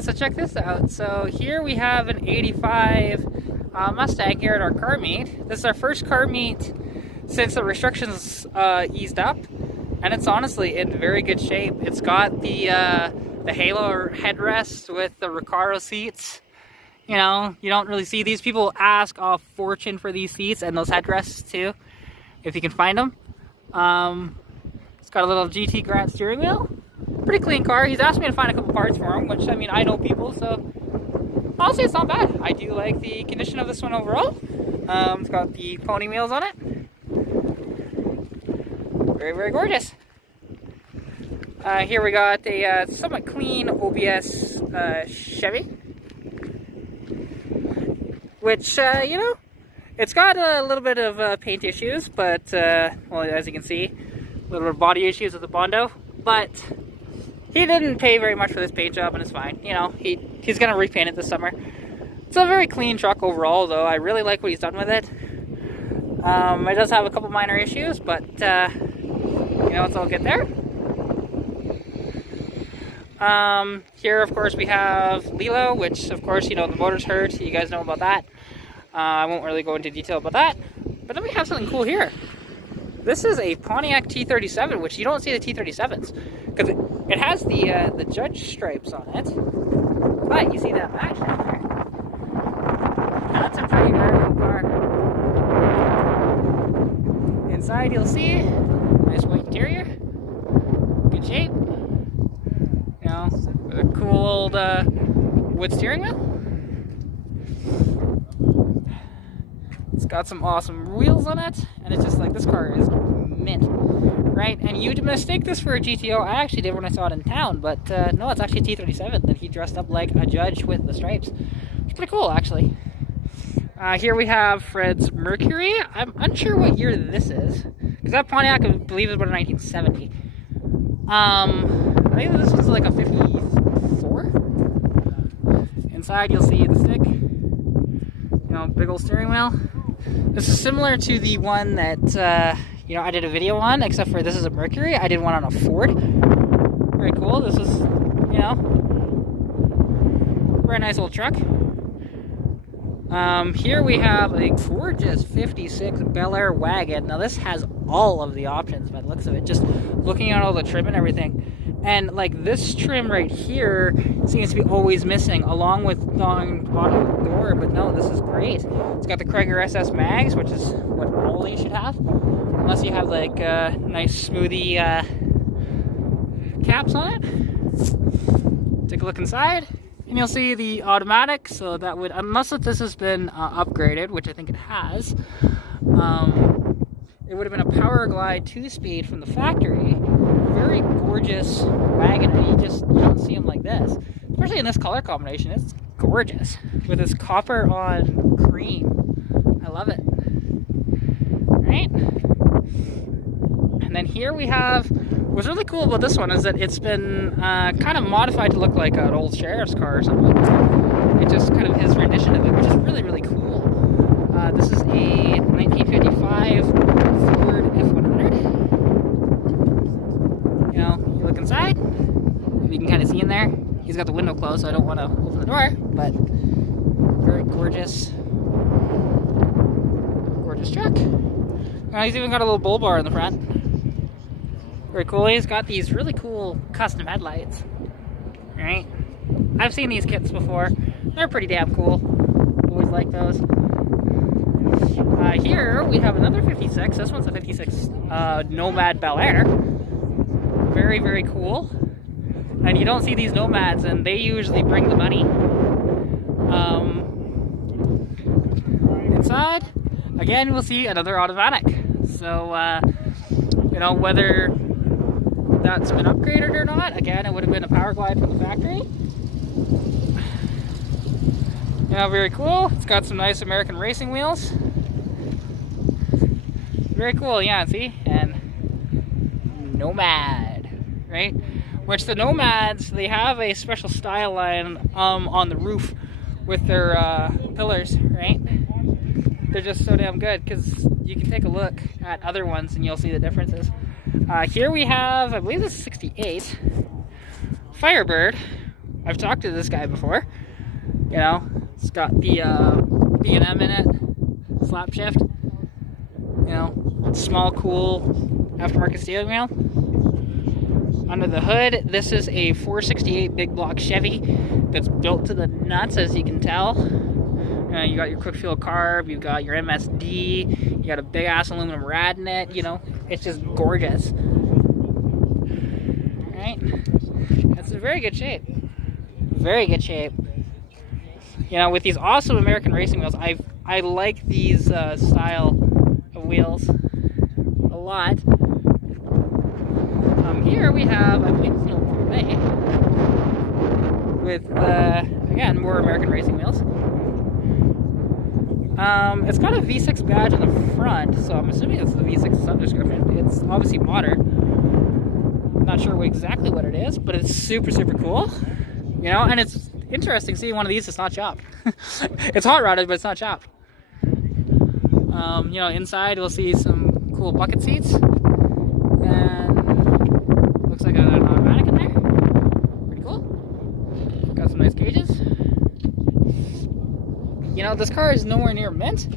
So check this out. So here we have an 85 Mustang here at our car meet. This is our first car meet since the restrictions eased up, and it's honestly in very good shape. It's got the Halo headrest with the Recaro seats. You know, you don't really see these. People ask a fortune for these seats and those headrests too, if you can find them. It's got a little GT Grant steering wheel. Pretty clean car. He's asked me to find a couple parts for him, which, I mean, I know people, so honestly it's not bad. I do like the condition of this one overall. It's got the pony wheels on it. Very, very gorgeous. Here we got a somewhat clean OBS Chevy, which, you know, it's got a little bit of paint issues, but, well, as you can see, a little bit of body issues with the Bondo, but he didn't pay very much for this paint job, and it's fine. You know, he's going to repaint it this summer. It's a very clean truck overall, though. I really like what he's done with it. It does have a couple minor issues, but, you know, it's all good there. Here, of course, we have Lilo, which, of course, you know, the motor's hurt. You guys know about that. I won't really go into detail about that. But then we have something cool here. This is a Pontiac T37, which you don't see the T37s, because it has the judge stripes on it. But you see that match down there. That's a pretty rare little car. Inside, you'll see nice white interior, good shape. You know, with a cool old wood steering wheel. It's got some awesome wheels on it, and it's just like, this car is mint, right? And you'd mistake this for a GTO. I actually did when I saw it in town, but no, it's actually a T37 that he dressed up like a judge with the stripes. It's pretty cool, actually. Here we have Fred's Mercury. I'm unsure what year this is, because that Pontiac, I believe, is about a 1970. I think this one's like a 54. Inside, you'll see the stick. You know, big old steering wheel. This is similar to the one that, you know, I did a video on, except for this is a Mercury. I did one on a Ford. Very cool. This is, you know, very nice old truck. Here we have a gorgeous 56 Bel Air wagon. Now this has all of the options by the looks of it, just looking at all the trim and everything. And like this trim right here seems to be always missing, along with the bottom door, but no, this is great. It's got the Krieger SS mags, which is what all these should have, unless you have like nice smoothie caps on it. Take a look inside, and you'll see the automatic. So that would, unless this has been upgraded, which I think it has, it would have been a Power Glide 2-speed from the factory. Very gorgeous wagon, and you don't see them like this, especially in this color combination. It's gorgeous with this copper on cream. I love it. Right? And then here we have, what's really cool about this one is that it's been kind of modified to look like an old sheriff's car or something. It's just kind of his rendition of it, which is really, really cool. This is a 1955 Ford F100. You know, you look inside, you can kind of see in there. He's got the window closed, so I don't want to open the door, but very gorgeous, gorgeous truck. He's even got a little bull bar in the front. Very cool. He's got these really cool custom headlights, right? I've seen these kits before. They're pretty damn cool. Always like those. Here we have another 56. This one's a 56 Nomad Bel Air. Very, very cool. And you don't see these Nomads, and they usually bring the money. Inside, again, we'll see another automatic. So, you know, whether that's been upgraded or not, again, it would have been a Power Glide from the factory. Yeah, very cool. It's got some nice American racing wheels. Very cool, yeah, see? And Nomad, right? Which the Nomads, they have a special style line on the roof with their pillars, right? They're just so damn good, because you can take a look at other ones and you'll see the differences. Here we have, I believe this is 68, Firebird, I've talked to this guy before. You know, it's got the B&M in it, slap shift. You know, small, cool aftermarket steering wheel. Under the hood, this is a 468 big block Chevy that's built to the nuts, as you can tell. You got your quick fuel carb, you've got your MSD, you got a big ass aluminum rad in it. You know, it's just gorgeous. Right? It's in very good shape. Very good shape. You know, with these awesome American racing wheels, I like these style of wheels a lot. Here we have, I believe it's an old Bay with, again, more American racing wheels. It's got a V6 badge on the front, so I'm assuming it's the V6 subscription. It's obviously modern. I'm not sure exactly what it is, but it's super, super cool. You know, and it's interesting seeing one of these that's not chopped. It's hot rodded, but it's not chopped. You know, inside we'll see some cool bucket seats. And looks like an automatic in there. Pretty cool. Got some nice gauges. You know, this car is nowhere near mint,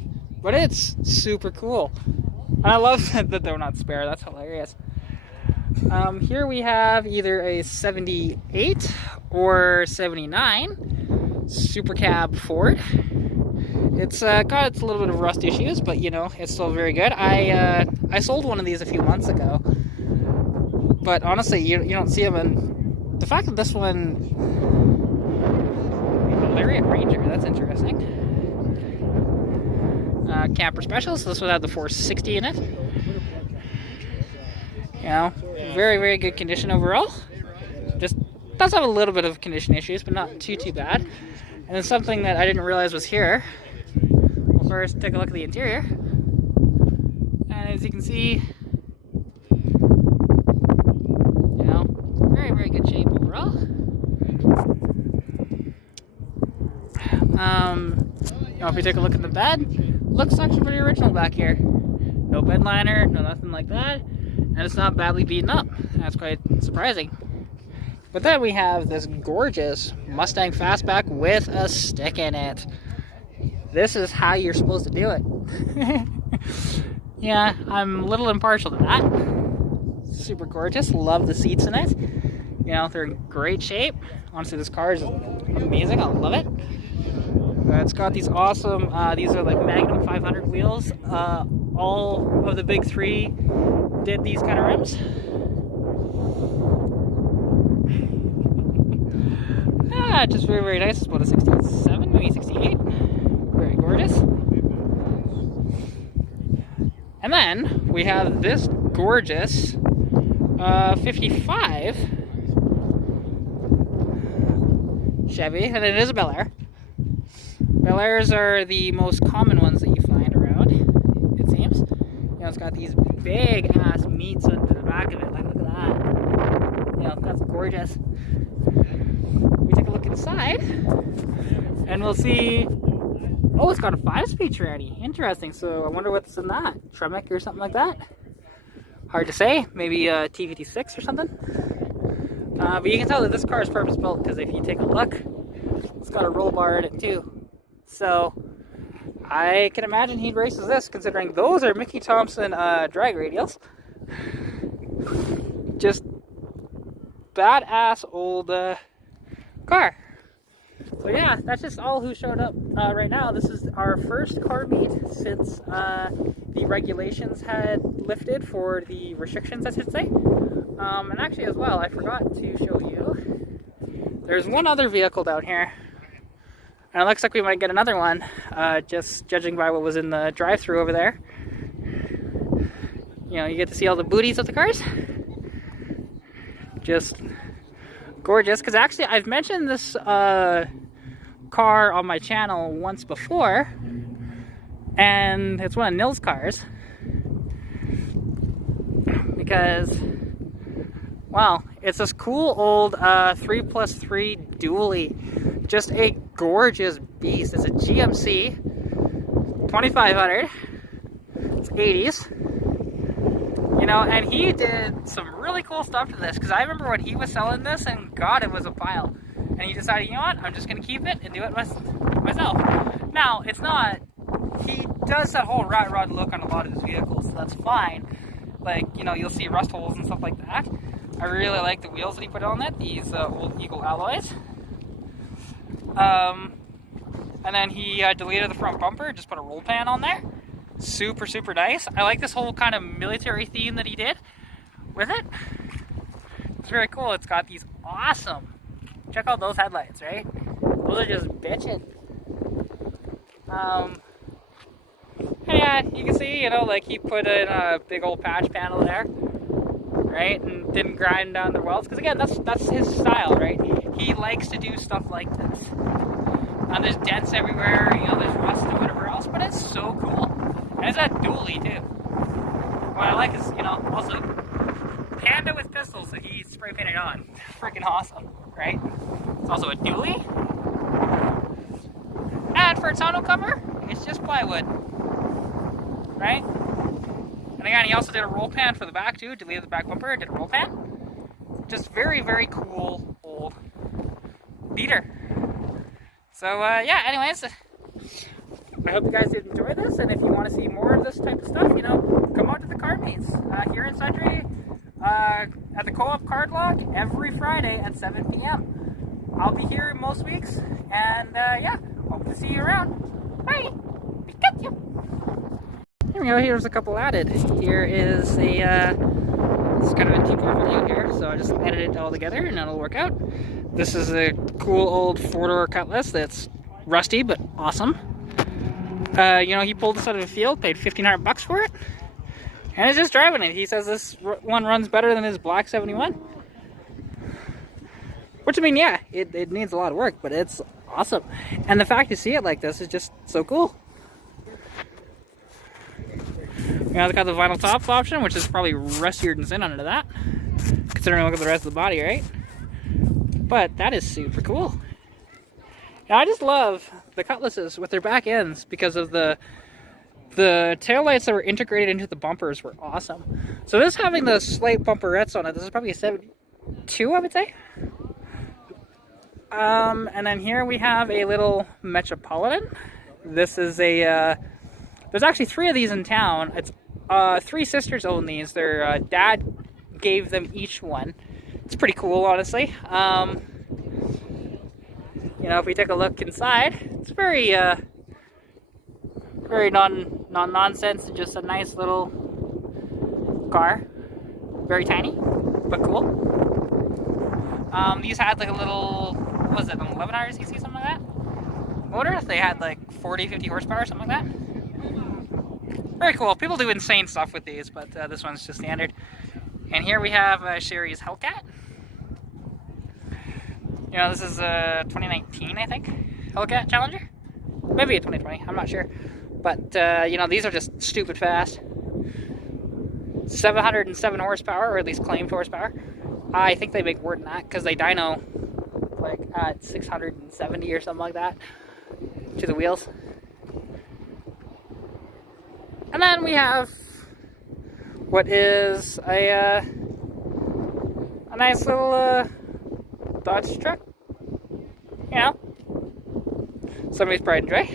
but it's super cool. And I love that they're not spare. That's hilarious. Here we have either a 78 or 79 Super Cab Ford. It's got its little bit of rust issues, but you know, it's still very good. I sold one of these a few months ago, but honestly, you don't see them. And the fact that this one, Lariat Ranger, that's interesting. Camper Special, so this one had the 460 in it. You know, very, very good condition overall. Just does have a little bit of condition issues, but not too bad. And then something that I didn't realize was here. We'll first take a look at the interior. And as you can see, you know, very, very good shape overall. You know, if we take a look at the bed, looks actually pretty original back here. No bed liner, no nothing like that. And it's not badly beaten up. That's quite surprising. But then we have this gorgeous Mustang Fastback with a stick in it. This is how you're supposed to do it. Yeah, I'm a little impartial to that. Super gorgeous. Love the seats in it. You know, they're in great shape. Honestly, this car is amazing. I love it. It's got these awesome, these are like Magnum 500 wheels. All of the big three did these kind of rims. Just very, very nice. It's about a 67, maybe 68. Very gorgeous. And then we have this gorgeous 55 Chevy, and it is a Bel Air. Bel Airs are the most common ones that you find around, it seems. You know, it's got these big ass meats under the back of it. Like, look at that. You know, that's gorgeous. We take a look inside, and we'll see. Oh, it's got a 5-speed tranny. Interesting. So I wonder what's in that. Tremec or something like that. Hard to say. Maybe a TVT6 or something. But you can tell that this car is purpose built, because if you take a look, it's got a roll bar in it too. So I can imagine he races this, considering those are Mickey Thompson drag radials. Just badass old car. So yeah, that's just all who showed up right now. This is our first car meet since the regulations had lifted for the restrictions, I should say. And actually as well, I forgot to show you, there's one other vehicle down here. And it looks like we might get another one, just judging by what was in the drive-thru over there. You know, you get to see all the booties of the cars. Just gorgeous, because actually I've mentioned this car on my channel once before, and it's one of Nils' cars. Because, well, it's this cool old 3+3 dually. Just a gorgeous beast. It's a GMC 2500. It's 80s. You know, and he did some really cool stuff to this, because I remember when he was selling this, and God, it was a pile. and he decided, you know what, I'm just going to keep it and do it myself. Now, it's not, he does that whole rat rod look on a lot of his vehicles, so that's fine. Like, you know, you'll see rust holes and stuff like that. I really like the wheels that he put on it, these old Eagle alloys. And then he deleted the front bumper, just put a roll pan on there. Super, super nice. I like this whole kind of military theme that he did with it. It's very cool. It's got these awesome, check out those headlights, right? Those are just bitchin'. And yeah, you can see, you know, like he put in a big old patch panel there, right? And didn't grind down the welds, because again, that's his style, right? He likes to do stuff like this. And there's dents everywhere, you know, there's rust and whatever else, but it's so cool. And it's a dually too. What I like is, you know, also Panda with pistols that he spray painted on. Freaking awesome, right? It's also a dually. And for a tonneau cover, it's just plywood, right? And again, he also did a roll pan for the back too. Deleted the back bumper, did a roll pan. Just very, very cool old beater. So yeah, anyways, I hope you guys did enjoy this, and if you want to see more of this type of stuff, you know, come out to the card meets here in Sundre at the Co-op Cardlock every Friday at 7 p.m. I'll be here most weeks, and yeah, hope to see you around. Bye! Here we go, here's a couple added. Here is a, it's kind of a antique video here, so I just edited it all together and it'll work out. This is a cool old 4-door Cutlass that's rusty but awesome. You know, he pulled this out of the field, paid $1,500 for it, and he's just driving it. He says this one runs better than his black 71. Which, I mean, yeah, it needs a lot of work, but it's awesome. And the fact you see it like this is just so cool. You know, it's got the vinyl top option, which is probably rustier than sin under that, considering look at the rest of the body, right? But that is super cool. And I just love the Cutlasses with their back ends because of the taillights that were integrated into the bumpers were awesome. So this having the slight bumperettes on it, this is probably a 72, I would say. And then here we have a little Metropolitan. This is a, there's actually 3 of these in town. It's 3 sisters own these. Their dad gave them each one. It's pretty cool, honestly. You know, if we take a look inside, it's very, very non-nonsense, just a nice little car. Very tiny, but cool. These had like a little, what was it, an 11 RCC, something like that? Motor. They had like 40, 50 horsepower, something like that. Very cool. People do insane stuff with these, but this one's just standard. And here we have Sherry's Hellcat. You know, this is a 2019, I think, Hellcat Challenger. Maybe a 2020, I'm not sure. But, you know, these are just stupid fast. 707 horsepower, or at least claimed horsepower. I think they make more than that, because they dyno, like, at 670 or something like that, to the wheels. And then we have what is a nice little Dodge truck. You know, somebody's pride and joy.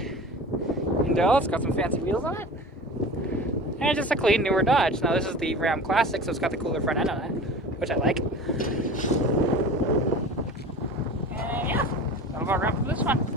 It's got some fancy wheels on it. And just a clean, newer Dodge. Now this is the Ram Classic, so it's got the cooler front end on it, which I like. And yeah, that'll about wrap up this one.